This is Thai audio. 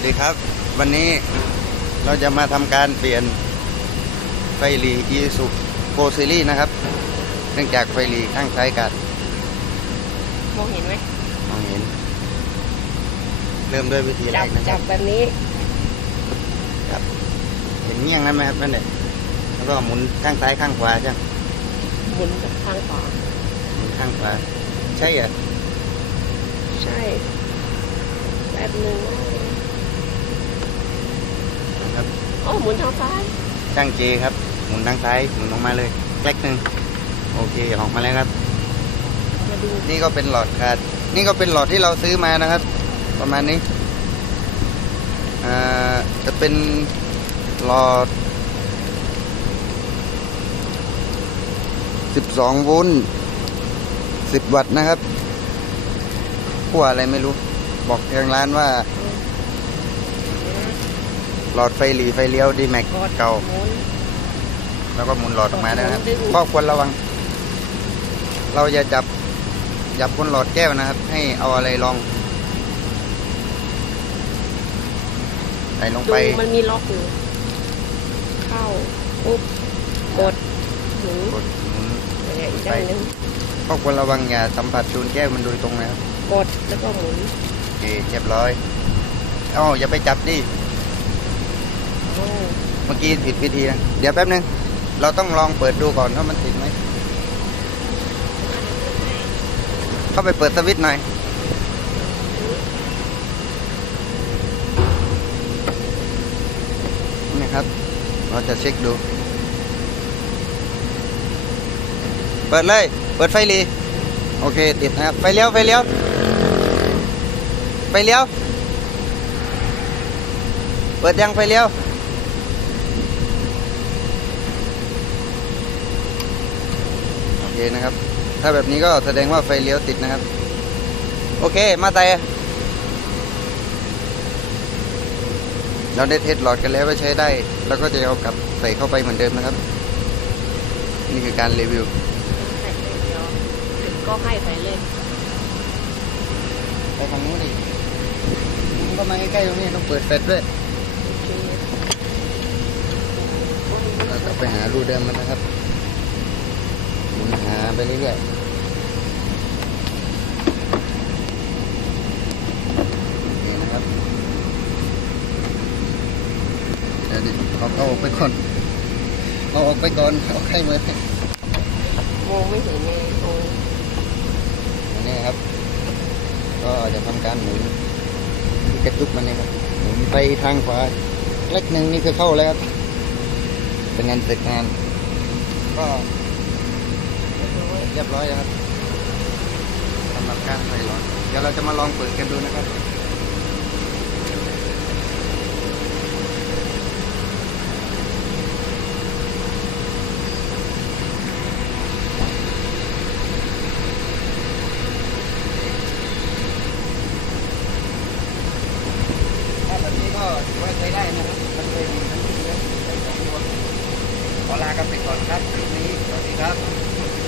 วัสดีครับ วันนี้เราจะมาทำการเปลี่ยนไฟหลีอีสุโกซีรีนะครับ เนื่องจากไฟหลีข้างซ้ายกัดมองเห็นไหมมองเห็น เริ่มด้วยวิธีแรจับกนะคจัรับบแบบนี้เห็นเงี้ยงนั้นไหมครับนั่นแหละแล้วก็หมุนข้างซ้ายข้างขวาใช่ไหมหมุนข้างขวาหมุนข้างขวาใช่เหรอใช่ แบบหนึ่ง นะครับอ๋อหมุนทางซ้ายช่างเจครับ หมุนทางซ้ายหมุนออกมาเลยแกลกหนึ่งโอเคออกมาแล้วครับ มาดูนี่ก็เป็นหลอดคาดนี่ก็เป็นหลอดที่เราซื้อมานะครับ ประมาณนี้อ่าจะเป็นหลอด 12 โวลต์ 10 วัตต์นะครับขั้วอะไรไม่รู้ บอกทางร้านว่า หลอดไฟหลีไฟเลี้ยวดีแม็กกดเก่าหมุนแล้วก็หมุนหลอดออกมานะครับดึงข้อควรระวัง เราอย่าจับจับบนหลอดแก้วนะครับ ให้เอาอะไรลองใส่ลงดูไป มันมีล็อกอยู่ เข้า ปุ๊บ กดหมุนกดหมุนอย่างเงี้ยอีกด้านหนึงข้อควรระวังอย่าสัมผัสชูนแก้วมันโดยตรงนะครับ กดแล้วก็หมุนโอเคเรียบร้อยอ๋ออย่าไปจับดิโอ้ เมื่อกี้ผิดวิธีนะเดี๋ยวแป๊บนึง เราต้องลองเปิดดูก่อนว่ามันติดไหม เข้าไปเปิดสวิตช์หน่อยนี่ครับ เราจะเช็คดู เปิดเลย เปิดไฟลี โอเค ติดนะครับ ไฟเลี้ยว ไฟเลี้ยว ไฟเลี้ยว เปิดยังไฟเลี้ยว โอ เคนะครับ ถ้าแบบนี้ก็แสดงว่าไฟเลี้ยวติดนะครับ โอเค มาแต่เราได้เทสหลอดกันแล้วว่าใช้ได้ แล้วก็จะเอากลับใส่เข้าไปเหมือนเดิมนะครับ นี่คือการรีวิวใส่เลยเดี๋ยวถึงก็ให้ใส่เลยไปทางนู้นดิมันก็มาใกล้ๆตรงนี้ต้องเปิดเฟซด้วยโอเคเราจะไปหารูเดิมมันนะครับหมุนหา ไปเรื่อยๆโอเคนะครับเดี๋ยวดิเอาเอาออกไปก่อน เอาออกไปก่อนเอาไข่มือมองไม่เห็นไงโอ้อันนี้ครับ ก็จะทำการหมุนกระจุกมันนี่ครับหมุนไปทางขวาเล็กหนึ่งนี่คือเข้าแล้วครับเป็นงานเสร็จงานก็ รียบร้อยแล้วครับสำหรับการใส่หลอดเดี๋ยวเราจะมาลองเปิดกันดูนะครับถ้าแบบนี้ก็ถือว่าใช้ได้นะครับมันเลยดีทั้งที่เยอะใช้สองตัวขอลากันไปก่อนครับคลิปนี้ สวัสดีครับ